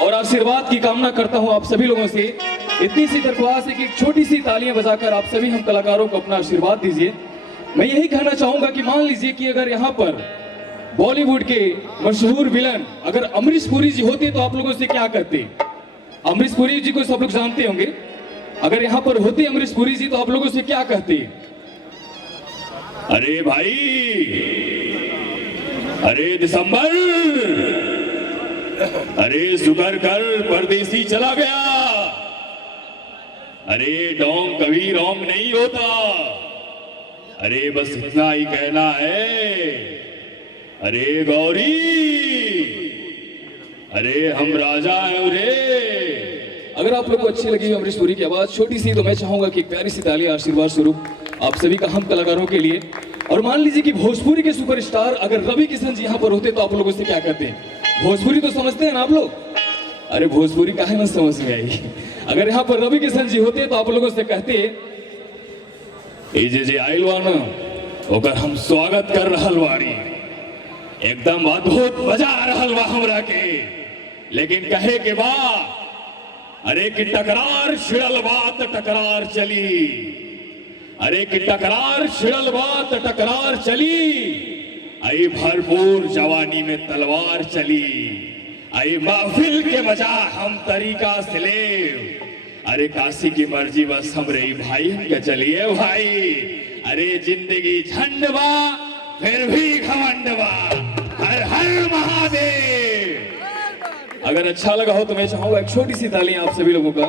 और आशीर्वाद की कामना करता हूं आप सभी लोगों से। इतनी सी दरख्वास्त है कि एक छोटी सी तालियां बजाकर आप सभी हम कलाकारों को अपना आशीर्वाद दीजिए। मैं यही कहना चाहूंगा कि मान लीजिए कि अगर यहाँ पर बॉलीवुड के मशहूर विलन अगर अमरीश पुरी जी होते तो आप लोगों से क्या कहते? अमरीश पुरी जी को सब लोग जानते होंगे। अगर यहाँ पर होते अमरीश पुरी जी तो आप लोगों से क्या कहते? अरे भाई, अरे दिसंबर, अरे शुक्र कर परदेसी चला गया। अरे डोंग कभी रोंग नहीं होता। अरे बस इतना ही कहना है। अरे गौरी, अरे हम राजा हैं रे। अगर आप लोग को अच्छी लगी अमरीश पुरी की आवाज छोटी सी, तो मैं चाहूंगा कि एक प्यारी सी ताली आशीर्वाद स्वरूप आप सभी का हम कलाकारों के लिए। और मान लीजिए कि भोजपुरी के सुपरस्टार अगर रवि किशन जी यहाँ पर होते तो आप लोगों से क्या कहते हैं? भोजपुरी तो समझते हैं ना आप लोग? अरे भोजपुरी काहे ना समझ में आई। अगर यहाँ पर रवि किशन जी होते तो आप लोगों से कहते जे आयल वाना ओकर हम स्वागत कर रहल बारी। एकदम अद्भुत मजा आ रहल बा हमरा के। लेकिन कहे के बा, अरे कि टकरार छिड़ल बा त टकरार चली। अरे कि टकरार छिड़ल बा त टकरार चली। आई भरपूर जवानी में तलवार चली। आई महफिल के मजा हम तरीका से ले। अरे काशी की मर्जी बस हमरे भाई के चलिए भाई। अरे जिंदगी झंड बा फिर भी घमंड बा। हर हर महादेव। अगर अच्छा लगा हो तो मैं चाहूंगा एक छोटी सी ताली आप सभी लोगों का।